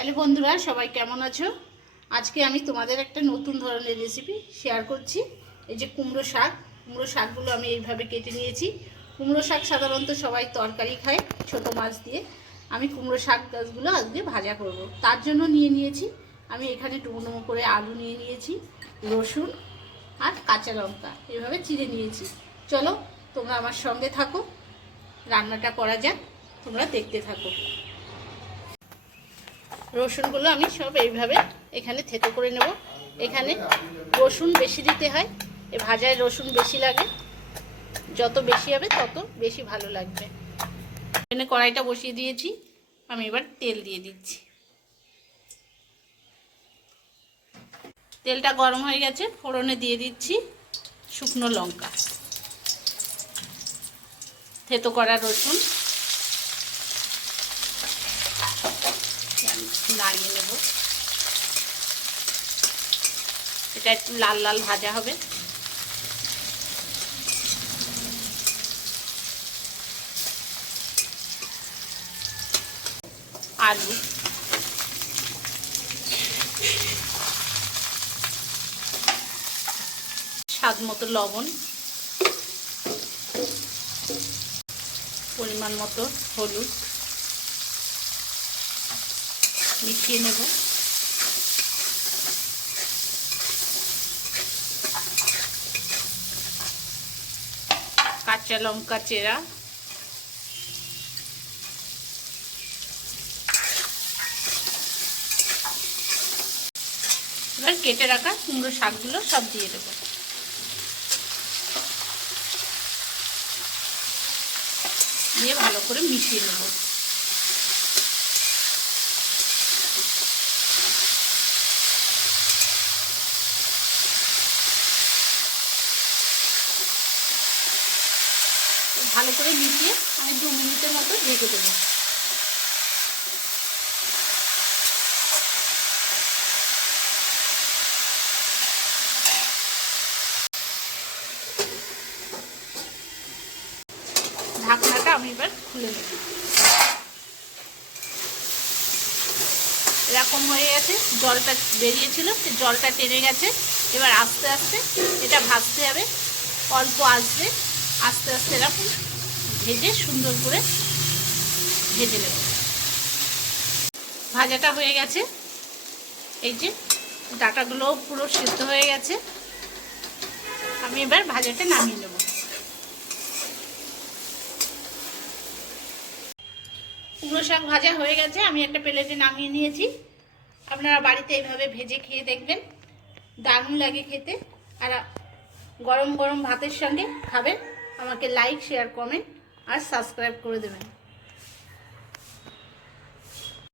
Hello বন্ধুরা, সবাই কেমন আছো? আজকে আমি তোমাদের একটা নতুন ধরনের রেসিপি শেয়ার করছি। এই যে কুমড়ো শাকগুলো আমি এইভাবে কেটে নিয়েছি। কুমড়ো শাক সাধারণত সবাই তরকারি খায় ছোটো মাছ দিয়ে। আমি কুমড়ো শাক গাছগুলো আজকে ভাজা করব। তার জন্য নিয়ে নিয়েছি আমি এখানে টুকরো করে আলু নিয়ে নিয়েছি, রসুন আর কাঁচা লঙ্কা এভাবে চিড়ে নিয়েছি। চলো তোমরা আমার সঙ্গে থাকো, রান্নাটা করা যাক, তোমরা দেখতে থাকো। রসুনগুলো আমি সব এইভাবে এখানে থেতো করে নেব। এখানে রসুন বেশি দিতে হয়, এই ভাজায় রসুন বেশি লাগে, যত বেশি হবে তত বেশি ভালো লাগবে। এখানে কড়াইটা বসিয়ে দিয়েছি, আমি এবার তেল দিয়ে দিচ্ছি। তেলটা গরম হয়ে গেছে, ফোড়নে দিয়ে দিচ্ছি শুকনো লঙ্কা, থেতো করা রসুন, নাড়িয়ে নেব। এটা একটু লাল লাল ভাজা হবে। আলু, স্বাদ মতো লবণ, পরিমাণ মতো হলুদ মিশিয়ে নেব। কাঁচা লঙ্কা চেরা, এবার কেটে রাখা কুমড়ো শাকগুলো সব দিয়ে দেবো। দিয়ে ভালো করে মিশিয়ে নেব। ভালো করে মিশিয়ে আমি 2 মিনিটের মতো ঢেকে দেবো। ঢাকনাটা আমি এবার খুলে নেব। এরকম হয়ে গেছে, জলটা বেরিয়েছিল, সে জলটা টেনে গেছে। এবার আস্তে আস্তে এটা ভাজতে হবে, অল্প আস্তে আস্তে আস্তে এরকম ভেজে সুন্দর করে ভেজে নেব। ভাজাটা হয়ে গেছে, এই যে ডাঁটাগুলো পুরো সিদ্ধ হয়ে গেছে। আমি এবার ভাজাটা নামিয়ে নেব। কুমড়ো শাক ভাজা হয়ে গেছে, আমি একটা প্লেটে নামিয়ে নিয়েছি। আপনারা বাড়িতে এইভাবে ভেজে খেয়ে দেখবেন, দারুণ লাগে খেতে। আর গরম গরম ভাতের সঙ্গে খাবেন। আমাকে লাইক, শেয়ার, কমেন্ট আর সাবস্ক্রাইব করে দেবেন।